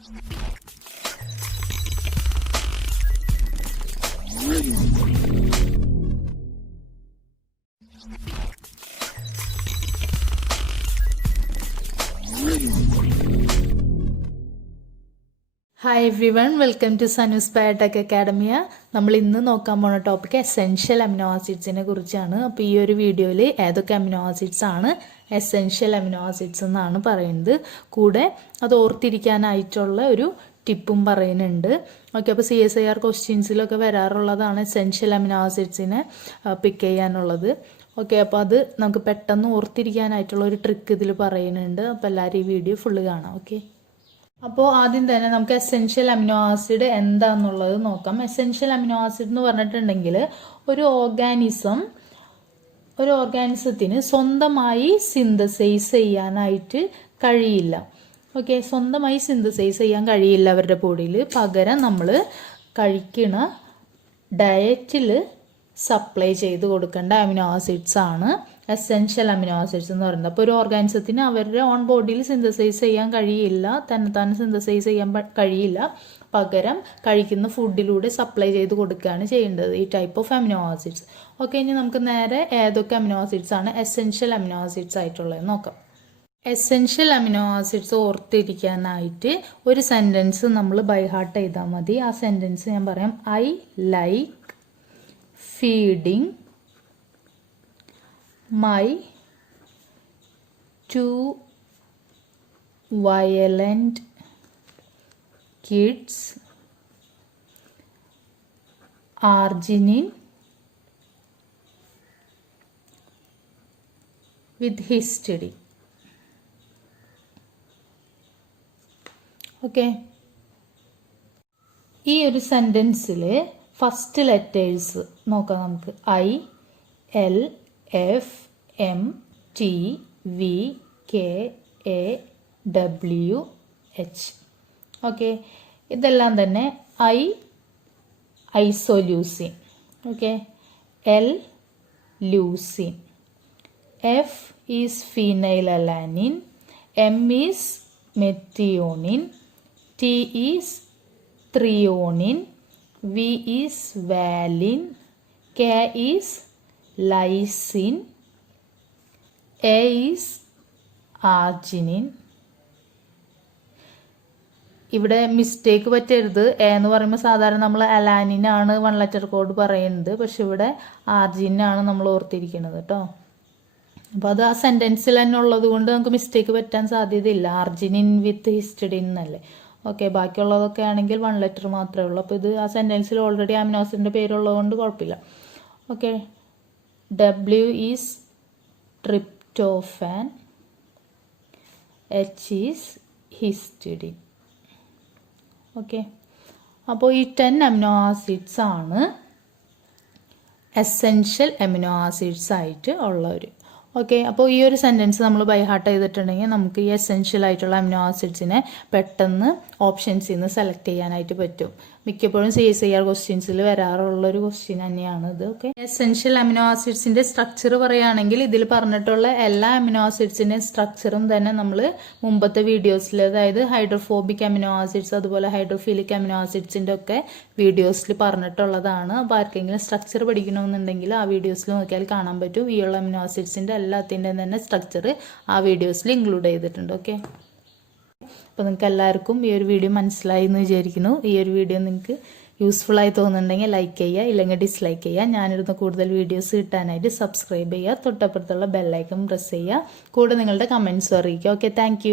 Hi everyone, welcome to Sanu's biotech academia. നമ്മൾ ഇന്ന് നോക്കാൻ പോണ ടോപ്പിക് എസെൻഷ്യൽ അമിനോ ആസിഡ്സിനെ കുറിച്ചാണ്. അപ്പോൾ ഈ ഒരു വീഡിയോയിൽ ഏതൊക്കെ അമിനോ ആസിഡ്സ് ആണ് എസെൻഷ്യൽ അമിനോ ആസിഡ്സ് എന്നാണ് പറയുന്നത്. കൂടെ അത് ഓർത്തിരിക്കാനായിട്ടുള്ള ഒരു ടിപ്പും പറയുന്നുണ്ട്. ഓക്കെ, അപ്പോൾ CSIR ക്വസ്റ്റ്യൻസിലൊക്കെ വരാറുള്ളതാണ് എസെൻഷ്യൽ അമിനോ ആസിഡ്സിനെ പിക്ക് ചെയ്യാനുള്ളത്. ഓക്കെ, അപ്പോൾ അത് നമുക്ക് പെട്ടെന്ന് ഓർത്തിരിക്കാനായിട്ടുള്ള ഒരു ട്രിക്ക് ഇതിൽ പറയുന്നുണ്ട്. അപ്പോൾ എല്ലാവരും ഈ വീഡിയോ ഫുള്ള് കാണാം. ഓക്കെ, അപ്പോൾ ആദ്യം തന്നെ നമുക്ക് എസെൻഷ്യൽ അമിനോ ആസിഡ് എന്താണെന്നുള്ളത് നോക്കാം. എസെൻഷ്യൽ അമിനോ ആസിഡ് എന്ന് പറഞ്ഞിട്ടുണ്ടെങ്കിൽ ഒരു ഓർഗാനിസത്തിന് സ്വന്തമായി സിന്തസൈസ് ചെയ്യാനായിട്ട് കഴിയില്ല. ഓക്കെ, സ്വന്തമായി സിന്തസൈസ് ചെയ്യാൻ കഴിയില്ല അവരുടെ ബോഡിയിൽ. പകരം നമ്മൾ കഴിക്കണ ഡയറ്റിൽ സപ്ലൈ ചെയ്ത് കൊടുക്കേണ്ട അമിനോ ആസിഡ്സ് ആണ് എസെൻഷ്യൽ അമിനോ ആസിഡ്സ് എന്ന് പറയുന്നത്. അപ്പോൾ ഒരു ഓർഗാനിസത്തിന് അവരുടെ ഓൺ ബോഡിയിൽ സിന്തസൈസ് ചെയ്യാൻ കഴിയില്ല, തന്നെ സിന്തസൈസ് ചെയ്യാൻ കഴിയില്ല. പകരം കഴിക്കുന്ന ഫുഡിലൂടെ സപ്ലൈ ചെയ്ത് കൊടുക്കുകയാണ് ചെയ്യേണ്ടത് ഈ type of amino acids. Okay, ഇനി നമുക്ക് നേരെ ഏതൊക്കെ അമിനോ ആസിഡ്സ് ആണ് എസെൻഷ്യൽ അമിനോ ആസിഡ്സ് ആയിട്ടുള്ളത് നോക്കാം. എസെൻഷ്യൽ അമിനോ ആസിഡ്സ് ഓർത്തിരിക്കാനായിട്ട് ഒരു സെൻറ്റൻസ് നമ്മൾ ബൈ ഹാർട്ട് ചെയ്താൽ മതി. ആ സെൻറ്റൻസ് ഞാൻ പറയാം. I like feeding my 2 violent kids arginine with histidine. Okay, ഈ ഒരു സെൻറ്റൻസിൽ ഫസ്റ്റ് ലെറ്റേഴ്സ് നോക്കാം നമുക്ക്. I, L, F, M, T, V, K, A, W, H. Okay, ഇതെല്ലാം തന്നെ isoleucine. Okay, L leucine, F is phenylalanine, M is methionine, T is threonine, V is valine, K is lysine, A is arginine. ഇവിടെ mistake പറ്റരുത്. A എന്ന് പറയുമ്പോൾ സാധാരണ നമ്മൾ അലാനിനാണ് 1 letter code പറയുന്നത്, പക്ഷെ ഇവിടെ ആർജിനാണ് നമ്മൾ ഓർത്തിരിക്കുന്നത് കേട്ടോ. അപ്പോൾ അത് ആ സെൻറ്റൻസിൽ തന്നെ ഉള്ളത് കൊണ്ട് നമുക്ക് മിസ്റ്റേക്ക് പറ്റാൻ സാധ്യതയില്ല. ആർജിനിൻ വിത്ത് ഹിസ്റ്റഡിൻ എന്നല്ലേ. ഓക്കെ, ബാക്കിയുള്ളതൊക്കെ ആണെങ്കിൽ 1 ലെറ്റർ മാത്രമേ ഉള്ളൂ. അപ്പോൾ ഇത് ആ സെൻറ്റൻസിൽ ഓൾറെഡി അമിനോ ആസിഡിൻ്റെ പേരുള്ളത് കൊണ്ട് കുഴപ്പമില്ല. Okay, W is tryptophan, H is histidine. Okay, അപ്പോൾ ഈ 10 അമിനോ ആസിഡ്സ് ആണ് എസെൻഷ്യൽ അമിനോ ആസിഡ്സ് ആയിട്ട് ഉള്ളവർ. ഓക്കെ, അപ്പോൾ ഈ ഒരു സെൻറ്റൻസ് നമ്മൾ ബൈ ഹാർട്ട് ചെയ്തിട്ടുണ്ടെങ്കിൽ നമുക്ക് ഈ എസെൻഷ്യൽ ആയിട്ടുള്ള അമിനോ ആസിഡ്സിനെ പെട്ടെന്ന് ഓപ്ഷൻസിൽ നിന്ന് സെലക്ട് ചെയ്യാനായിട്ട് പറ്റും. മിക്കപ്പോഴും CSIR ക്വസ്റ്റ്യൻസിൽ വരാറുള്ളൊരു ക്വസ്റ്റ്യൻ തന്നെയാണ് ഇത്. ഓക്കെ, എസെൻഷ്യൽ അമിനോ ആസിഡ്സിൻ്റെ സ്ട്രക്ചർ പറയുകയാണെങ്കിൽ ഇതിൽ പറഞ്ഞിട്ടുള്ള എല്ലാ അമിനോ ആസിഡ്സിൻ്റെ സ്ട്രക്ചറും തന്നെ നമ്മൾ മുമ്പത്തെ വീഡിയോസിൽ, അതായത് ഹൈഡ്രോഫോബിക് അമിനോ ആസിഡ്സ് അതുപോലെ ഹൈഡ്രോഫിലിക് അമിനോ ആസിഡ്സിൻ്റെ ഒക്കെ വീഡിയോസിൽ പറഞ്ഞിട്ടുള്ളതാണ്. അപ്പോൾ ആർക്കെങ്കിലും സ്ട്രക്ചർ പഠിക്കണമെന്നുണ്ടെങ്കിൽ ആ വീഡിയോസിൽ നോക്കിയാൽ കാണാൻ പറ്റും. ഈ ഉള്ള അമിനോ ആസിഡ്സിൻ്റെ എല്ലാത്തിൻ്റെയും തന്നെ സ്ട്രക്ചർ ആ വീഡിയോസിൽ ഇൻക്ലൂഡ് ചെയ്തിട്ടുണ്ട്. ഓക്കെ, അപ്പോൾ നിങ്ങൾക്ക് എല്ലാവർക്കും ഈ ഒരു വീഡിയോ മനസ്സിലായി എന്ന് വിചാരിക്കുന്നു. ഈ ഒരു വീഡിയോ നിങ്ങൾക്ക് യൂസ്ഫുള്ളായി തോന്നുന്നുണ്ടെങ്കിൽ ലൈക്ക് ചെയ്യുക, ഇല്ലെങ്കിൽ ഡിസ്ലൈക്ക് ചെയ്യുക. ഞാനിരുന്ന കൂടുതൽ വീഡിയോസ് കിട്ടാനായിട്ട് സബ്സ്ക്രൈബ് ചെയ്യുക, തൊട്ടപ്പുറത്തുള്ള ബെല്ലൈക്കൺ പ്രസ് ചെയ്യുക, കൂടെ നിങ്ങളുടെ കമൻറ്റ്സും അറിയിക്കുക. Okay, thank